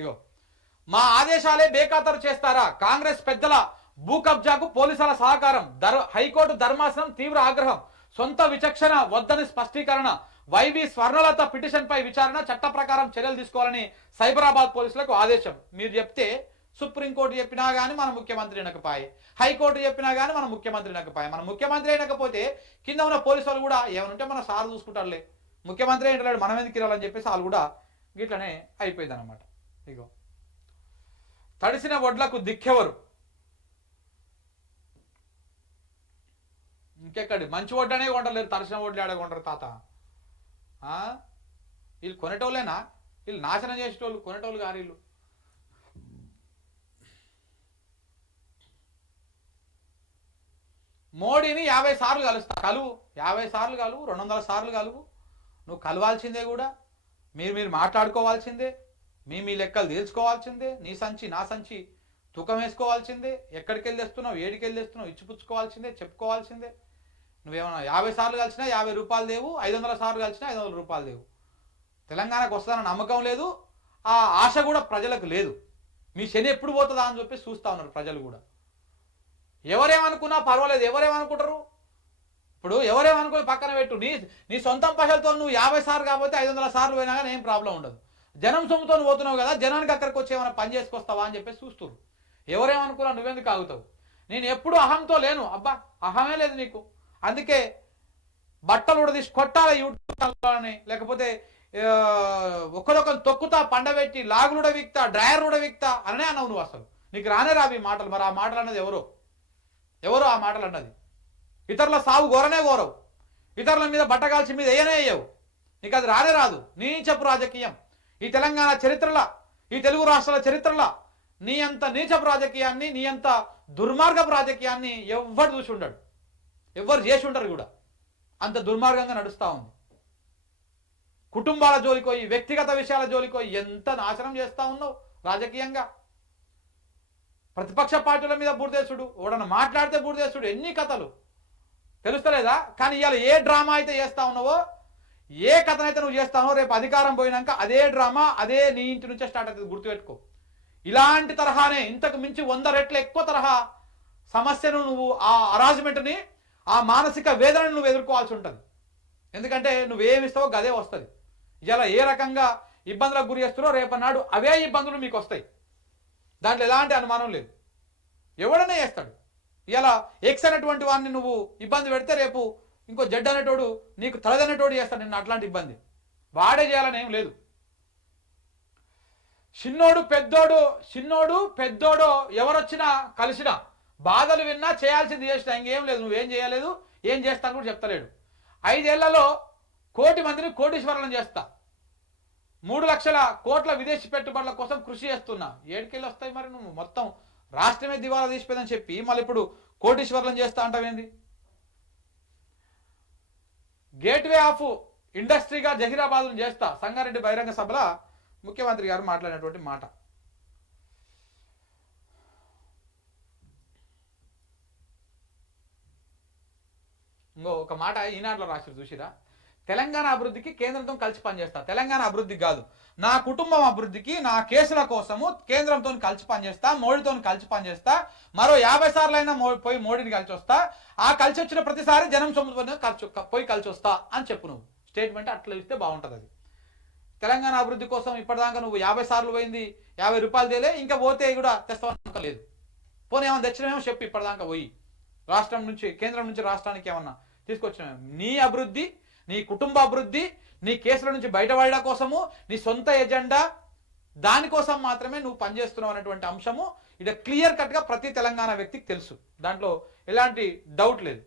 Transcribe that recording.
ఇగో మా ఆదేశాలే బేఖాతరు చేస్తారా? కాంగ్రెస్ పెద్దల భూ కబ్జాకు పోలీసుల సహకారం. హైకోర్టు ధర్మాసనం తీవ్ర ఆగ్రహం. సొంత విచక్షణ వద్దని స్పష్టీకరణ. వైవి స్వర్ణలత పిటిషన్ పై విచారణ, చట్ట ప్రకారం చర్యలు తీసుకోవాలని సైబరాబాద్ పోలీసులకు ఆదేశం. మీరు చెప్తే సుప్రీంకోర్టు చెప్పినా కానీ మన ముఖ్యమంత్రి వినకపాయే, హైకోర్టు చెప్పినా కానీ మన ముఖ్యమంత్రి వినకపాయే. మన ముఖ్యమంత్రి అయినకపోతే కింద ఉన్న పోలీసు వాళ్ళు కూడా ఏమనుంటే మన సార్ చూసుకుంటారులే, ముఖ్యమంత్రి ఏంటలేడు మనం ఎందుకు ఇరాలని చెప్పేసి వాళ్ళు కూడా గిట్లనే అయిపోయింది అనమాట. ఇగో తడిసిన వడ్లకు దిక్కెవరు? ఇంకెక్కడి మంచి వడ్డనే కొంటలేరు, తడిసిన వడ్లు ఆడ కొంటారు తాత. వీళ్ళు కొనేటోళ్ళేనా? వీళ్ళు నాశనం చేసేటోళ్ళు, కొనేటోళ్ళు గారు వీళ్ళు. మోడీని 50 సార్లు కలుస్తా, కలువు 50 సార్లు కలువు, 200 సార్లు కలువు. నువ్వు కలవాల్సిందే కూడా, మీరు మాట్లాడుకోవాల్సిందే, మీ లెక్కలు తీర్చుకోవాల్సిందే. నీ సంచి నా సంచి తూకం వేసుకోవాల్సిందే. ఎక్కడికి వెళ్ళి తెస్తున్నావు, ఏడికి వెళ్ళి తెస్తున్నావు ఇచ్చిపుచ్చుకోవాల్సిందే, చెప్పుకోవాల్సిందే. నువ్వేమన్నా 50 సార్లు కలిసినా 50 రూపాయలు దేవు, 500 సార్లు కలిసినా 500 రూపాయలు దేవు. తెలంగాణకు వస్తుందన్న నమ్మకం లేదు, ఆ ఆశ కూడా ప్రజలకు లేదు. మీ శని ఎప్పుడు పోతుందా అని చెప్పి చూస్తూ ఉన్నారు ప్రజలు కూడా. ఎవరేమనుకున్నా పర్వాలేదు, ఎవరేమనుకుంటారు ఇప్పుడు? ఎవరేమనుకుని పక్కన పెట్టు. నీ సొంతం పైసలతో నువ్వు 50 సార్లు కాకపోతే 500 సార్లు పోయినా కానీ ఏం ప్రాబ్లం ఉండదు. జనం సొమ్ముతో పోతున్నావు కదా, జనానికి అక్కడికి వచ్చి ఏమైనా పని చేసుకొస్తావా అని చెప్పేసి చూస్తున్నారు. ఎవరేమనుకున్నా నువ్వెందుకు ఆగుతావు? నేను ఎప్పుడు అహంతో లేను, అబ్బా అహమే లేదు నీకు. అందుకే బట్టలు ఉడదీసి కొట్టాలి యూట్యూబ్ని, లేకపోతే ఒకరొకరు తొక్కుతా, పండబెట్టి, లాగులుడ విక్తా, డ్రైయర్ కూడా విక్తా అనే అన్నావు నువ్వు. అసలు నీకు రానే రావి మాటలు. మరి ఆ మాటలు అన్నది ఎవరో ఆ మాటలు అన్నది? ఇతరుల సాగు గోరనే గోరవు, ఇతరుల మీద బట్టగాల్చి మీద వేయనే వేయవు. నీకు అది రానే రాదు. నీ చెప్పు రాజకీయం ఈ తెలంగాణ చరిత్రల, ఈ తెలుగు రాష్ట్రాల చరిత్రల నీ అంత నీచపు రాజకీయాన్ని, నీ అంత దుర్మార్గపు రాజకీయాన్ని ఎవ్వరు చూసి ఉండడు, ఎవ్వరు చేసి ఉండరు కూడా. అంత దుర్మార్గంగా నడుస్తూ ఉంది. కుటుంబాల జోలికోయి, వ్యక్తిగత విషయాల జోలికోయి ఎంత నాశనం చేస్తూ ఉన్నావు రాజకీయంగా. ప్రతిపక్ష పార్టీల మీద బురదేశుడు, ఓడన మాట్లాడితే బురదేశుడు, ఎన్ని కథలు తెలుస్తలేదా? కానీ ఇవాళ ఏ డ్రామా అయితే చేస్తా ఉన్నావో, ఏ కథనైతే నువ్వు చేస్తావో, రేపు అధికారం పోయినాక అదే డ్రామా అదే నీ ఇంటి నుంచే స్టార్ట్ అవుతుంది. గుర్తుపెట్టుకో. ఇలాంటి తరహానే ఇంతకు మించి 100 రెట్ల ఎక్కువ తరహా సమస్యను నువ్వు, ఆ అరాజ్మెంట్ని, ఆ మానసిక వేదనని నువ్వు ఎదుర్కోవాల్సి ఉంటుంది. ఎందుకంటే నువ్వేమిస్తావో గదే వస్తుంది. ఇలా ఏ రకంగా ఇబ్బందులకు గురి చేస్తున్నారో రేపన్నాడు అవే ఇబ్బందులు మీకు వస్తాయి. దాంట్లో ఎలాంటి అనుమానం లేదు. ఎవడనే చేస్తాడు. ఇలా ఎక్స్ అనేటువంటి వాడిని నువ్వు ఇబ్బంది పెడితే రేపు ఇంకో జడ్ అనేటోడు నీకు తలదనేటోడు చేస్తాడు నిన్ను. అట్లాంటి ఇబ్బంది వాడే చేయాలని ఏం లేదు. చిన్నోడు పెద్దోడు ఎవరొచ్చినా కలిసినా, బాధలు విన్నా, చేయాల్సింది చేసినా, ఇంకేం లేదు. నువ్వేం చేయలేదు, ఏం చేస్తాను కూడా చెప్తలేడు. 5 ఏళ్లలో 1 కోటి మందిని కోటీశ్వరులను చేస్తా, 3 లక్షల కోట్ల విదేశీ పెట్టుబడుల కోసం కృషి చేస్తున్నా. ఏడుకెళ్ళి వస్తాయి మరి? నువ్వు మొత్తం రాష్ట్రమే దివాలా తీసిపోయిందని చెప్పి మళ్ళీ ఇప్పుడు కోటీశ్వరులను చేస్తా అంటావేంది? గేట్వే ఆఫ్ ఇండస్ట్రీగా జహీరాబాద్ను చేస్తా, సంగారెడ్డి బహిరంగ సభలో ముఖ్యమంత్రి గారు మాట్లాడినటువంటి మాట. ఇంకో ఒక మాట ఈనాడులో రాశారు చూసిరా, తెలంగాణ అభివృద్ధికి కేంద్రంతో కలిసి పనిచేస్తా. తెలంగాణ అభివృద్ధి కాదు, నా కుటుంబం అభివృద్ధికి, నా కేసుల కోసము కేంద్రంతో కలిసి పనిచేస్తా, మోడీతో కలిసి పనిచేస్తా. మరో 50 సార్లు అయినా పోయి మోడీని కలిసి వస్తా. ఆ కలిసి వచ్చిన ప్రతిసారి జనం సొమ్ము పోయి కలిసి వస్తా అని చెప్పు. నువ్వు స్టేట్మెంట్ అట్లా ఇస్తే బాగుంటుంది. అది తెలంగాణ అభివృద్ధి కోసం ఇప్పటిదాకా నువ్వు 50 సార్లు పోయింది, 50 రూపాయలు తేలే, ఇంకా పోతే కూడా తెస్తావా లేదు. పోనీ ఏమన్నా తెచ్చినామేమో చెప్పు. ఇప్పటిదాకా పోయి రాష్ట్రం నుంచి, కేంద్రం నుంచి రాష్ట్రానికి ఏమన్నా తీసుకొచ్చినామేమో. నీ అభివృద్ధి, నీ కుటుంబ అభివృద్ధి, నీ కేసుల నుంచి బయటపడడం కోసము, నీ సొంత ఎజెండా, దానికోసం మాత్రమే నువ్వు పనిచేస్తున్నావు అనేటువంటి అంశము ఇక్కడ క్లియర్ కట్గా ప్రతి తెలంగాణ వ్యక్తికి తెలుసు. దాంట్లో ఎలాంటి డౌట్ లేదు.